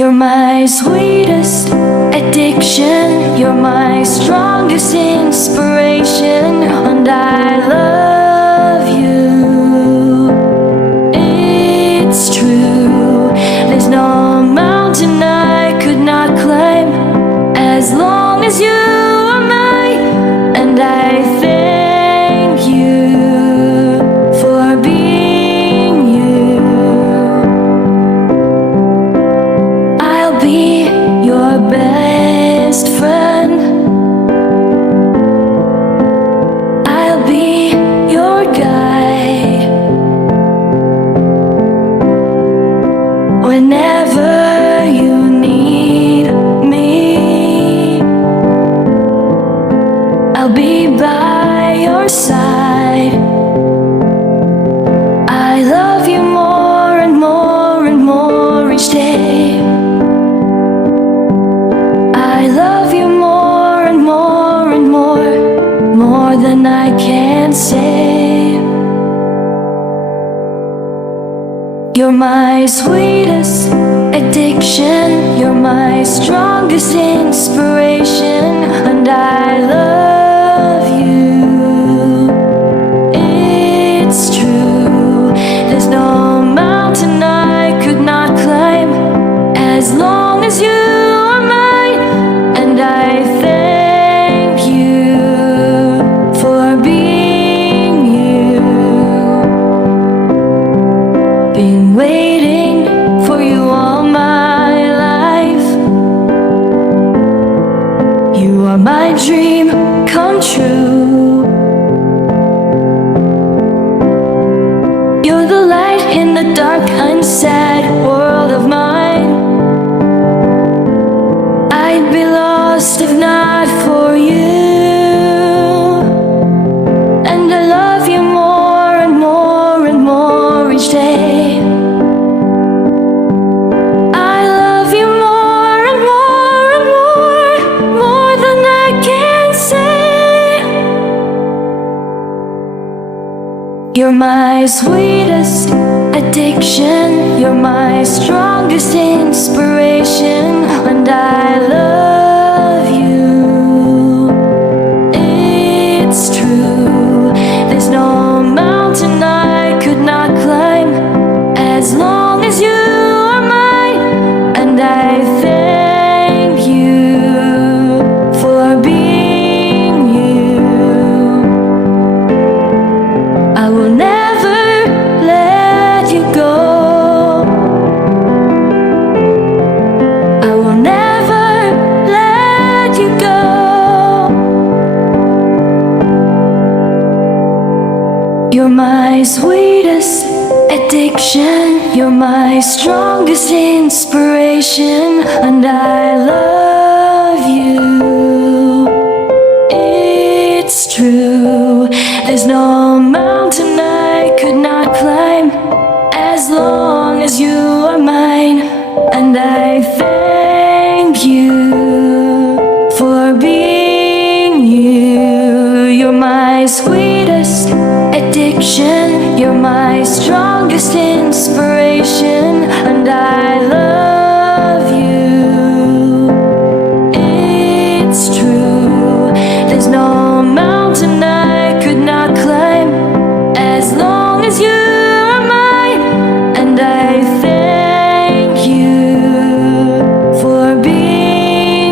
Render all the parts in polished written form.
You're my sweetest addiction, you're my strongest inspiration, and I love you. It's true, there's no mountain I could not climb as long as you are mine, and I thank you for being you. I'll be your best friend, I'll be your guide whenever you need me. I'll be by your side. I love you more and more and more each day. I love you more and more and more than I can say. You're my sweetest addiction, you're my strongest inspiration, and I love you. It's true, there's no mountain I could not climb as long as you are mine, and I thank you for being you. Been waiting for you all my life. You are my dream come true. You're the light in the dark and sad world of mine. I'd be lost if not for you. And I love you more and more and more each day. I love you more and more and more than I can say. You're my sweetest addiction, you're my strongest inspiration, and I love you. It's true, there's no mountain I could not climb as long as you are mine, and I thank you for being you. I will never let you go. I will never let you go. You're my sweetest addiction, you're my strongest inspiration, and I love you. It's true, there's no mountain I could not climb as long as you are mine, and I thank you for being you. You're my sweetest addiction, you're my strongest inspiration, and I love you. It's true, there's no mountain I could not climb as long as you are mine, and I thank you for being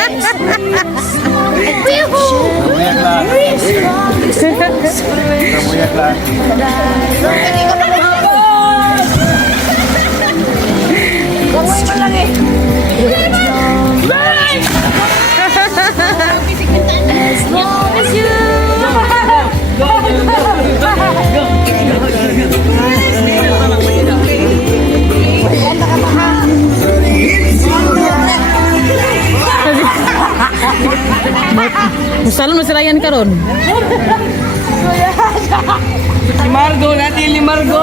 Kamuyak lang. Kamuyak lang. As long as you Salon mo si Ryan karon. Limargo, natin limargo.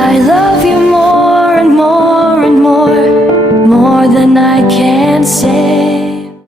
I love you more and more and more, more than I can say.